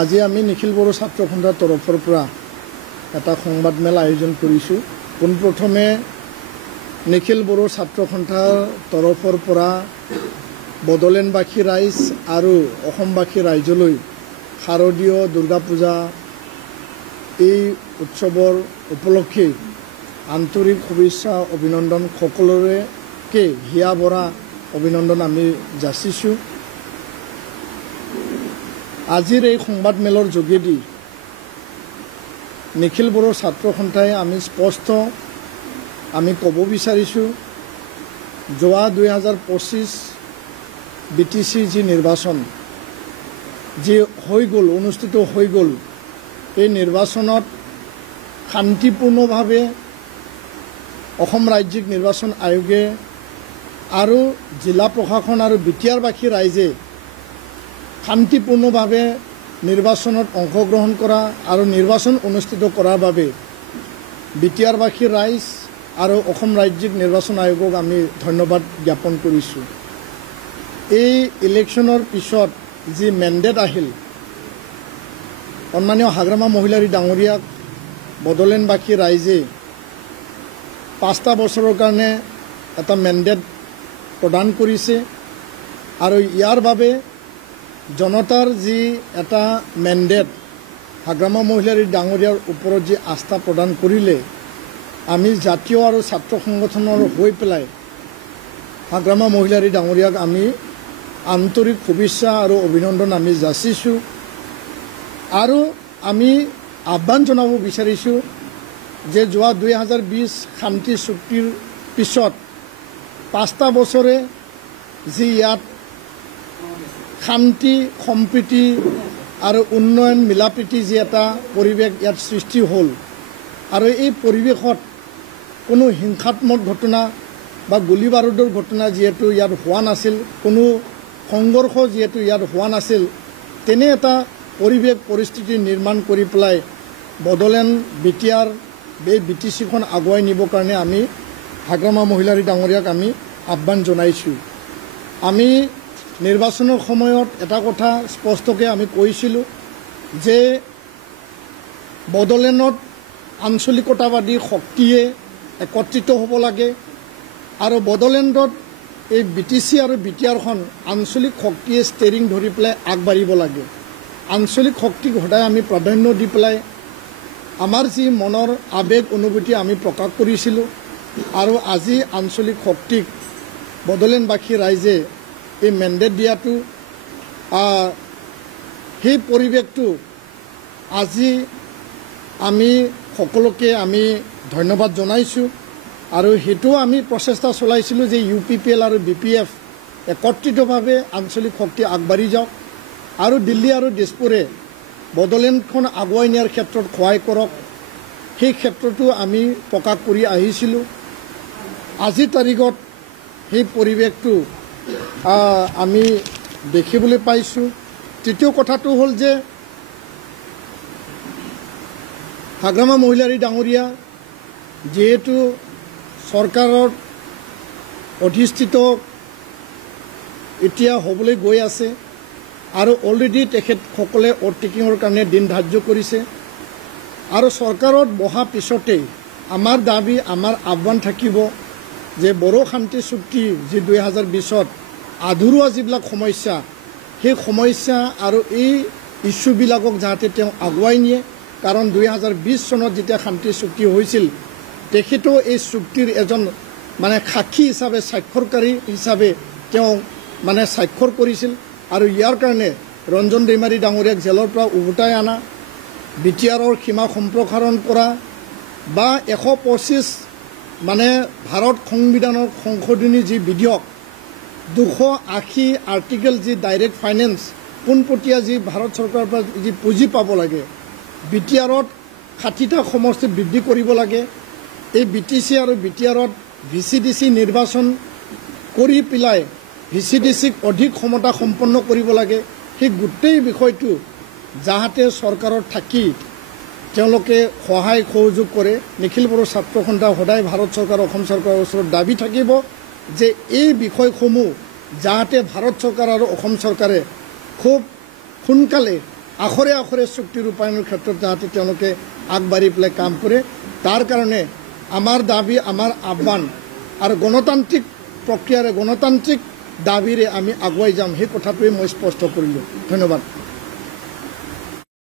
আজি আমি নিখিল বড়ো ছাত্ৰ সন্থাৰ তৰফৰ পৰা এটা সংবাদমেল আয়োজন কৰিছোঁ। পোনপ্ৰথমে নিখিল বড়ো ছাত্ৰ সন্থাৰ তৰফৰ পৰা বড়োলেণ্ডবাসী ৰাইজ আৰু অসমবাসী ৰাইজলৈ শাৰদীয় দুৰ্গা পূজা এই উৎসৱৰ উপলক্ষে আন্তৰিক শুভেচ্ছা অভিনন্দন সকলোৰেকে হিয়া ভৰা অভিনন্দন আমি যাচিছোঁ। আজিৰ এই সংবাদমেলৰ যোগেদি নিখিল বড়ো ছাত্ৰ সন্থাই আমি স্পষ্ট আমি ক'ব বিচাৰিছোঁ, যোৱা 2025 BTC যি নিৰ্বাচন যি হৈ গ'ল, অনুষ্ঠিত হৈ গ'ল, এই নিৰ্বাচনত শান্তিপূৰ্ণভাৱে অসম ৰাজ্যিক নিৰ্বাচন আয়োগে আৰু জিলা প্ৰশাসন আৰু বিটিআৰবাসী ৰাইজে শান্তিপূৰ্ণভাৱে নিৰ্বাচনত অংশগ্ৰহণ কৰা আৰু নিৰ্বাচন অনুষ্ঠিত কৰাৰ বাবে বিটিআৰবাসী ৰাইজ আৰু অসম ৰাজ্যিক নিৰ্বাচন আয়োগক আমি ধন্যবাদ জ্ঞাপন কৰিছোঁ। এই ইলেকশ্যনৰ পিছত যি মেণ্ডেট আহিল, সন্মানীয় হাগ্ৰামা মহিলাৰী ডাঙৰীয়াক বড়োলেণ্ডবাসী ৰাইজে 5টা বছৰৰ কাৰণে এটা মেণ্ডেট প্ৰদান কৰিছে আৰু ইয়াৰ বাবে জনতাৰ যি এটা মেণ্ডেট হাগ্ৰামা মহিলাৰী ডাঙৰীয়াৰ ওপৰত যি আস্থা প্ৰদান কৰিলে, আমি জাতীয় আৰু ছাত্ৰ সংগঠনৰ হৈ পেলাই হাগ্ৰামা মহিলাৰী ডাঙৰীয়াক আমি আন্তৰিক শুভেচ্ছা আৰু অভিনন্দন আমি যাচিছোঁ। আৰু আমি আহ্বান জনাব বিচাৰিছোঁ যে যোৱা 2020 শান্তি চুক্তিৰ পিছত 5টা বছৰে যি ইয়াত শান্তি সম্প্ৰীতি আৰু উন্নয়ন মিলাপ্ৰীতি যি এটা পৰিৱেশ ইয়াত সৃষ্টি হ'ল আৰু এই পৰিৱেশত কোনো হিংসাত্মক ঘটনা বা গুলী বাৰুদৰ ঘটনা যিহেতু ইয়াত হোৱা নাছিল, কোনো সংঘৰ্ষ যিহেতু ইয়াত হোৱা নাছিল, তেনে এটা পৰিৱেশ পৰিস্থিতি নিৰ্মাণ কৰি পেলাই বড়োলেণ্ড বিটিআৰ এই BTCখন আগুৱাই নিবৰ কাৰণে আমি হাগ্ৰামা মহিলাৰী ডাঙৰীয়াক আমি আহ্বান জনাইছোঁ। আমি নিৰ্বাচনৰ সময়ত এটা কথা স্পষ্টকৈ আমি কৈছিলোঁ যে বড়োলেণ্ডত আঞ্চলিকতাবাদী শক্তিয়ে একত্ৰিত হ'ব লাগে আৰু বড়োলেণ্ডত এই BTC আৰু বিটিআৰখন আঞ্চলিক শক্তিয়ে ষ্টেৰিং ধৰি পেলাই আগবাঢ়িব লাগে। আঞ্চলিক শক্তিক সদায় আমি প্ৰাধান্য দি পেলাই আমাৰ যি মনৰ আৱেগ অনুভূতি আমি প্ৰকাশ কৰিছিলোঁ আৰু আজি আঞ্চলিক শক্তিক বড়োলেণ্ডবাসী ৰাইজে এই মেণ্ডেট দিয়াটো, সেই পৰিৱেশটো আজি আমি সকলোকে আমি ধন্যবাদ জনাইছোঁ। আৰু সেইটো আমি প্ৰচেষ্টা চলাইছিলোঁ যে UPPL আৰু BPF একত্ৰিতভাৱে আঞ্চলিক শক্তি আগবাঢ়ি যাওক আৰু দিল্লী আৰু দিছপুৰে বড়োলেণ্ডখন আগুৱাই নিয়াৰ ক্ষেত্ৰত সহায় কৰক, সেই ক্ষেত্ৰতো আমি প্ৰকাশ কৰি আহিছিলোঁ। আজিৰ তাৰিখত সেই পৰিৱেশটো আমি দেখিবলৈ পাইছোঁ। তৃতীয় কথাটো হ'ল যে হাগ্ৰামা মহিলাৰী ডাঙৰীয়া যিহেতু চৰকাৰৰ অধিষ্ঠিত এতিয়া হ'বলৈ গৈ আছে আৰু অলৰেডি তেখেতসকলে অভাৰটেকিঙৰ কাৰণে দিন ধাৰ্য কৰিছে আৰু চৰকাৰত বহা পিছতেই আমাৰ দাবী, আমাৰ আহ্বান থাকিব যে বড়ো শান্তি চুক্তি যি 2020ত আধৰুৱা যিবিলাক সমস্যা, সেই সমস্যা আৰু এই ইছ্যুবিলাকক যাতে তেওঁ আগুৱাই নিয়ে। কাৰণ 2020 চনত যেতিয়া শান্তি চুক্তি হৈছিল, তেখেতেও এই চুক্তিৰ এজন সাক্ষী হিচাপে, স্বাক্ষৰকাৰী হিচাপে তেওঁ স্বাক্ষৰ কৰিছিল আৰু ইয়াৰ কাৰণে ৰঞ্জন দৈমাৰী ডাঙৰীয়াক জেলৰ পৰা উভতাই অনা, বিটিআৰৰ সীমা সম্প্ৰসাৰণ কৰা বা 125 ভাৰত সংবিধানৰ সংশোধনী যি বিধেয়ক 280 আৰ্টিকেল যি ডাইৰেক্ট ফাইনেন্স পোনপটীয়া যি ভাৰত চৰকাৰৰ পৰা যি পুঁজি পাব লাগে, বিটিআৰত 60টা সমষ্টি বৃদ্ধি কৰিব লাগে, এই BTC আৰু বিটিআৰত VCDC নিৰ্বাচন কৰি পেলাই VCDCক অধিক ক্ষমতা সম্পন্ন কৰিব লাগে, সেই গোটেই বিষয়টো যাতে চৰকাৰত থাকি তেওঁলোকে সহায় সহযোগ কৰে। নিখিল বড়ো ছাত্ৰ সন্থা সদায় ভাৰত চৰকাৰ, অসম চৰকাৰৰ ওচৰত দাবী থাকিব যে এই বিষয়সমূহ যাতে ভাৰত চৰকাৰ আৰু অসম চৰকাৰে খুব সোনকালে আখৰে আখৰে চুক্তি ৰূপায়ণৰ ক্ষেত্ৰত যাতে তেওঁলোকে আগবাঢ়ি পেলাই কাম কৰে তাৰ কাৰণে আমাৰ দাবী আমাৰ আহ্বান আৰু গণতান্ত্ৰিক প্ৰক্ৰিয়াৰে গণতান্ত্ৰিক দাবীৰে আমি আগুৱাই যাম সেই কথাটোৱে মই স্পষ্ট কৰিলোঁ ধন্যবাদ